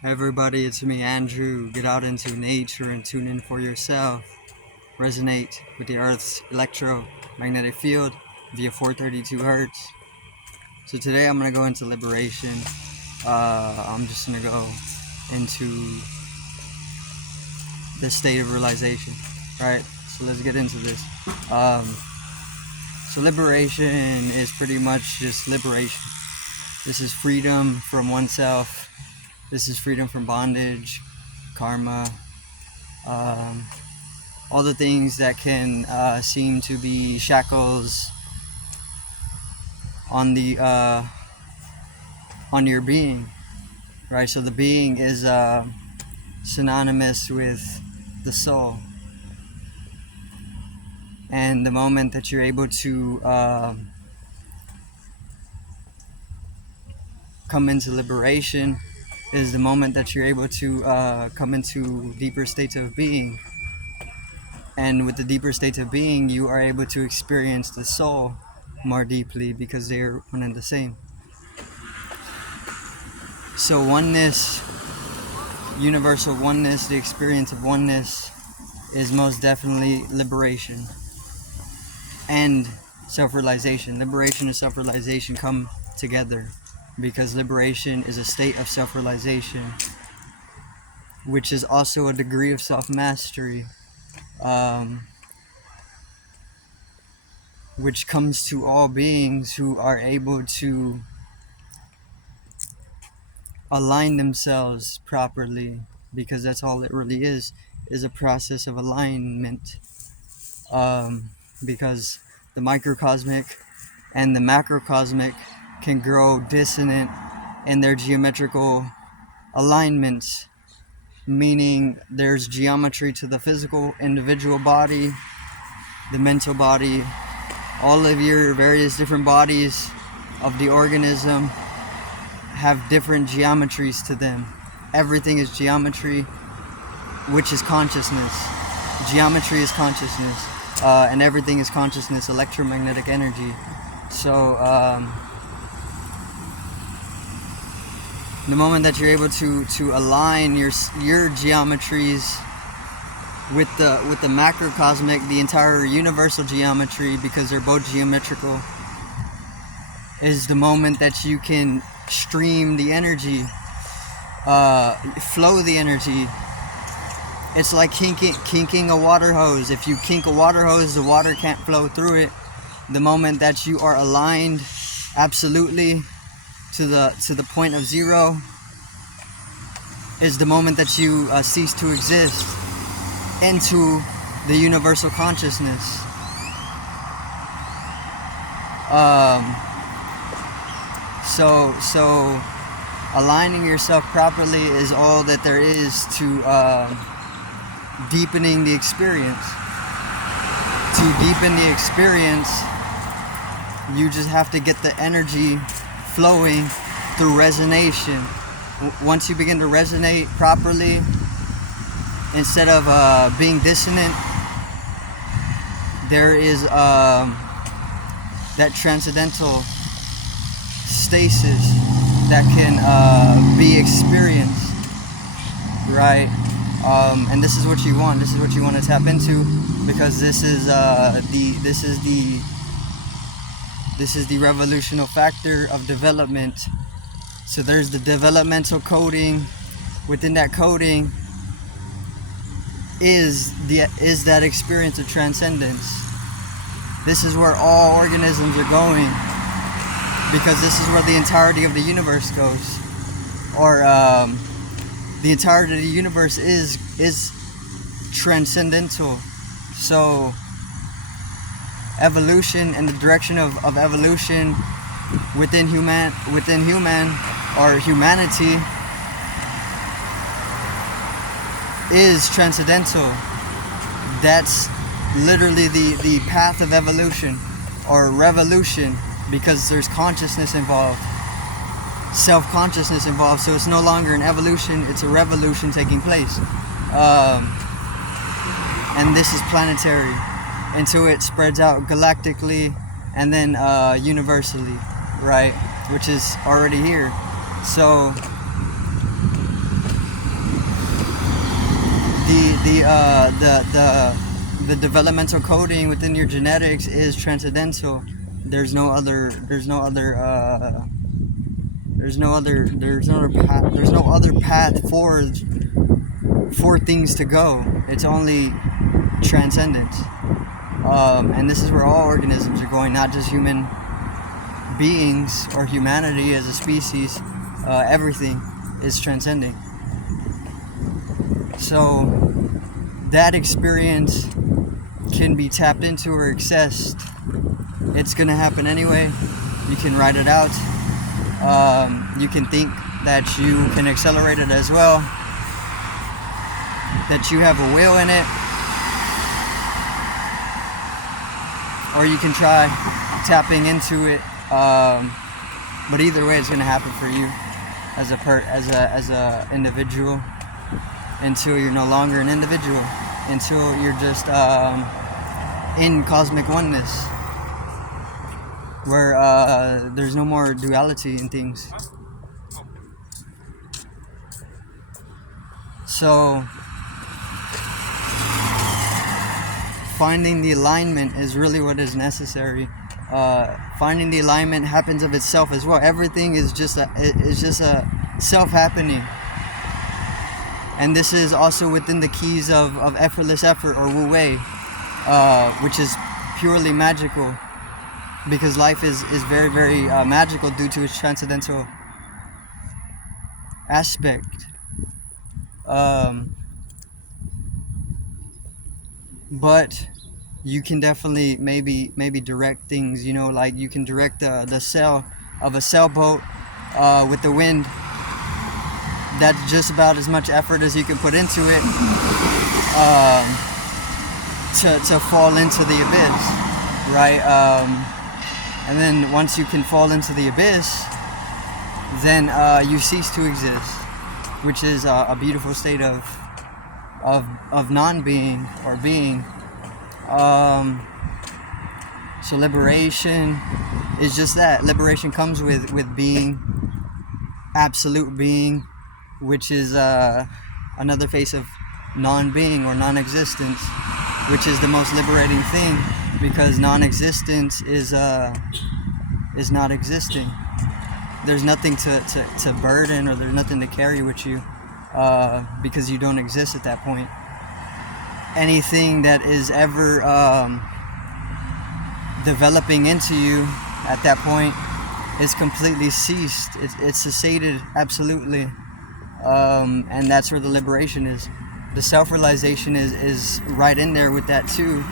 Hey everybody, it's me, Andrew. Get out into nature and tune in for yourself. Resonate with the Earth's electromagnetic field via 432 hertz. So today I'm going to go into liberation. I'm just going to go into the state of realization, right? So let's get into this. So liberation is pretty much just liberation. This is freedom from oneself. This is freedom from bondage, karma, all the things that can seem to be shackles on the on your being, right? So the being is synonymous with the soul, and the moment that you're able to come into liberation is the moment that you're able to come into deeper states of being. And with the deeper states of being, you are able to experience the soul more deeply because they're one and the same. So oneness, universal oneness, the experience of oneness is most definitely liberation and self-realization. Liberation and self-realization come together because liberation is a state of self-realization, which is also a degree of self-mastery, which comes to all beings who are able to align themselves properly, because that's all it really is a process of alignment. Because the microcosmic and the macrocosmic can grow dissonant in their geometrical alignments, meaning there's geometry to the physical individual body, the mental body, all of your various different bodies of the organism have different geometries to them. Everything is geometry, which is consciousness. Geometry is consciousness, and everything is consciousness, electromagnetic energy. So the moment that you're able to align your geometries with the macrocosmic, the entire universal geometry, because they're both geometrical, is the moment that you can stream the energy, flow the energy. It's like kinking a water hose. If you kink a water hose, the water can't flow through it. The moment that you are aligned absolutely to the point of zero is the moment that you cease to exist into the universal consciousness. So aligning yourself properly is all that there is to deepening the experience. To deepen the experience, you just have to get the energy flowing through resonation. Once you begin to resonate properly, instead of being dissonant, there is that transcendental stasis that can be experienced, right? And this is what you want. This is what you want to tap into, because this is the revolutionary factor of development. So there's the developmental coding. Within that coding is that experience of transcendence. This is where all organisms are going, because this is where the entirety of the universe goes, or the entirety of the universe is transcendental. So evolution and the direction of evolution within human or humanity is transcendental. That's literally the path of evolution or revolution, because there's consciousness involved, self-consciousness involved. So it's no longer an evolution, it's a revolution taking place. And this is planetary until it spreads out galactically and then universally, right? Which is already here. So the developmental coding within your genetics is transcendental. There's no other path for things to go. It's only transcendent. And this is where all organisms are going, not just human beings or humanity as a species. Everything is transcending. So that experience can be tapped into or accessed. It's gonna happen anyway. You can write it out. You can think that you can accelerate it as well, that you have a will in it, or you can try tapping into it. But either way, it's gonna happen for you as a individual, until you're no longer an individual, until you're just in cosmic oneness, where there's no more duality in things. So finding the alignment is really what is necessary. Finding the alignment happens of itself as well. Everything is just a self-happening. And this is also within the keys of effortless effort, or Wu Wei, which is purely magical, because life is very, very magical due to its transcendental aspect. But you can definitely maybe direct things, like you can direct the sail of a sailboat with the wind. That's just about as much effort as you can put into it to fall into the abyss, right? And then once you can fall into the abyss, then you cease to exist, which is a beautiful state of non-being or being. So liberation is just that. Liberation comes with being, absolute being, which is another face of non-being or non-existence, which is the most liberating thing, because non-existence is not existing. There's nothing to burden, or there's nothing to carry with you, because you don't exist at that point. Anything that is ever developing into you at that point is completely ceased. It's cessated, absolutely. And that's where the liberation is. The self-realization is right in there with that too,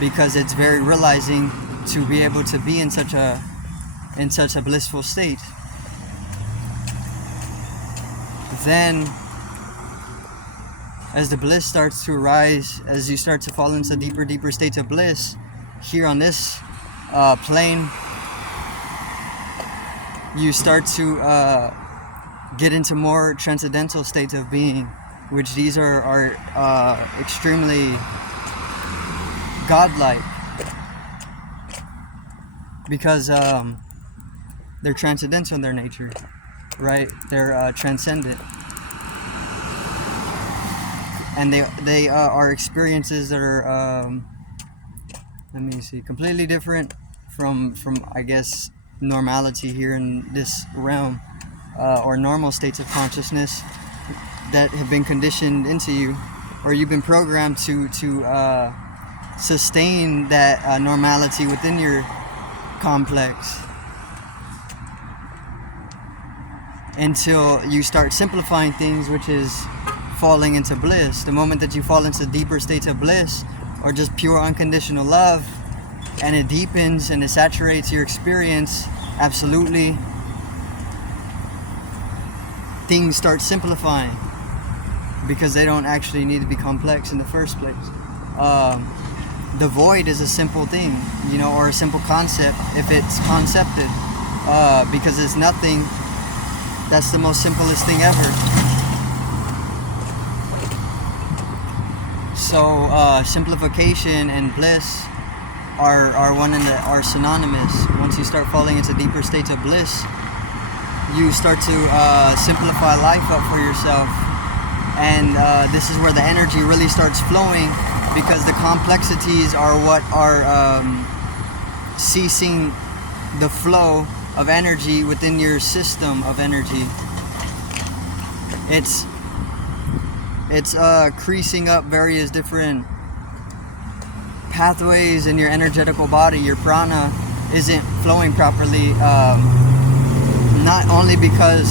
because it's very realizing to be able to be in such a blissful state. Then, as the bliss starts to arise, as you start to fall into deeper states of bliss here on this plane, you start to get into more transcendental states of being, which these are extremely godlike, because they're transcendental in their nature, right? They're transcendent, and they are experiences that are completely different from I guess normality here in this realm, or normal states of consciousness that have been conditioned into you, or you've been programmed to sustain that normality within your complex, until you start simplifying things, which is falling into bliss. The moment that you fall into deeper states of bliss, or just pure unconditional love, and it deepens and it saturates your experience, absolutely, things start simplifying, because they don't actually need to be complex in the first place. The void is a simple thing, or a simple concept if it's concepted, because it's nothing. That's the most simplest thing ever. So simplification and bliss are synonymous. Once you start falling into deeper states of bliss, you start to simplify life up for yourself, and this is where the energy really starts flowing, because the complexities are what are ceasing the flow of energy within your system of energy. It's creasing up various different pathways in your energetical body. Your prana isn't flowing properly, not only because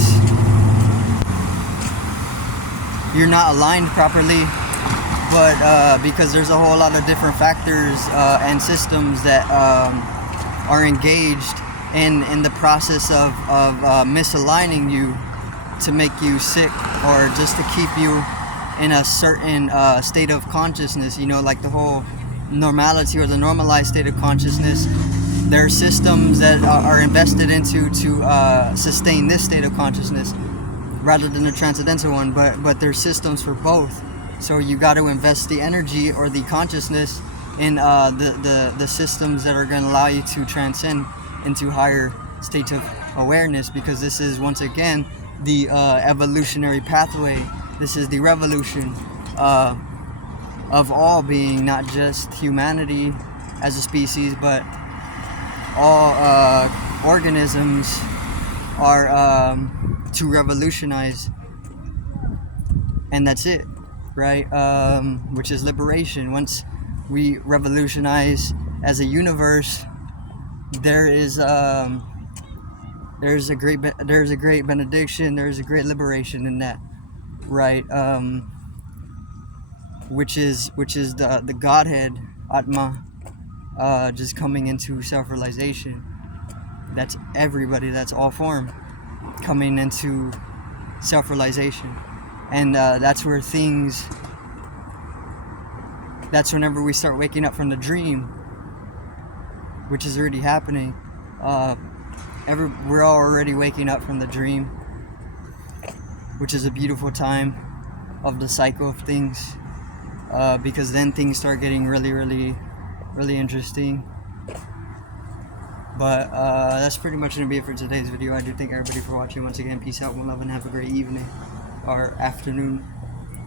you're not aligned properly, but because there's a whole lot of different factors and systems that are engaged in the process of misaligning you to make you sick, or just to keep you in a certain state of consciousness, you know, like the whole normality or the normalized state of consciousness. There are systems that are invested into to sustain this state of consciousness rather than the transcendental one, but there's systems for both. So you got to invest the energy or the consciousness in the systems that are going to allow you to transcend into higher states of awareness, because this is once again the evolutionary pathway. This is the revolution of all being, not just humanity as a species, but all organisms are to revolutionize, and that's it, right? Which is liberation. Once we revolutionize as a universe, there's a great benediction, there's a great liberation in that, right? Which is the Godhead, Atma, just coming into self-realization. That's everybody, that's all form coming into self-realization. And that's whenever we start waking up from the dream, which is already happening. We're all already waking up from the dream, which is a beautiful time of the cycle of things, because then things start getting really, really, really interesting. But that's pretty much going to be it for today's video. I do thank everybody for watching once again. Peace out, one love, and have a great evening or afternoon.